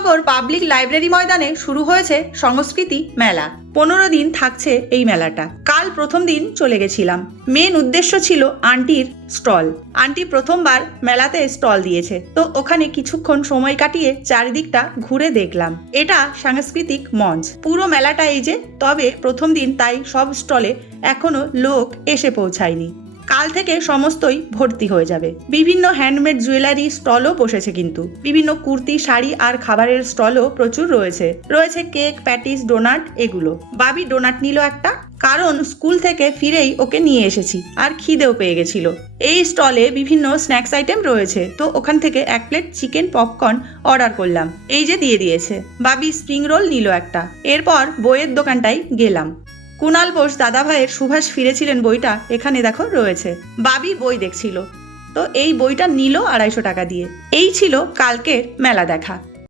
Krishnanagar public library ময়দানে শুরু হয়েছে সংস্কৃতি মেলা। 15 দিন থাকছে এই মেলাটা। কাল প্রথম দিন চলে গেছিলাম। মেন উদ্দেশ্য ছিল আন্টির স্টল। আন্টি প্রথমবার মেলাতে স্টল দিয়েছে, তো ওখানে কিছুক্ষণ সময় কাটিয়ে চারিদিকটা ঘুরে দেখলাম। এটা সাংস্কৃতিক মঞ্চ। পুরো মেলাটা এই যে, তবে প্রথম দিন তাই সব স্টলে এখনো লোক এসে পৌঁছায়নি। কাল থেকে সমস্তই ভর্তি হয়ে যাবে। বিভিন্ন হ্যান্ডমেড জুয়েলারি স্টলও বসেছে, কিন্তু বিভিন্ন কুর্তি, শাড়ি আর খাবারের স্টলও প্রচুর রয়েছে। রয়েছে কেক, প্যাটিস, ডোনাট, এগুলো। বাবি ডোনাট নিল একটা, কারণ স্কুল থেকে ফিরেই ওকে নিয়ে এসেছি আর খিদেও পেয়ে গেছিল। এই স্টলে বিভিন্ন স্ন্যাক্স আইটেম রয়েছে, তো ওখান থেকে 1 প্লেট চিকেন পপকর্ন অর্ডার করলাম। এই যে দিয়ে দিয়েছে। বাবি স্প্রিং রোল নিল একটা। এরপর বইয়ের দোকানটায় গেলাম। কুণাল বোস দাদাভাইয়ের সুভাষ ফিরেছিলেন বইটা এখানে দেখো রয়েছে। বাবি বই দেখছিল, তো এই বইটা নিল 250 টাকা দিয়ে। এই ছিল কালকের মেলা দেখা।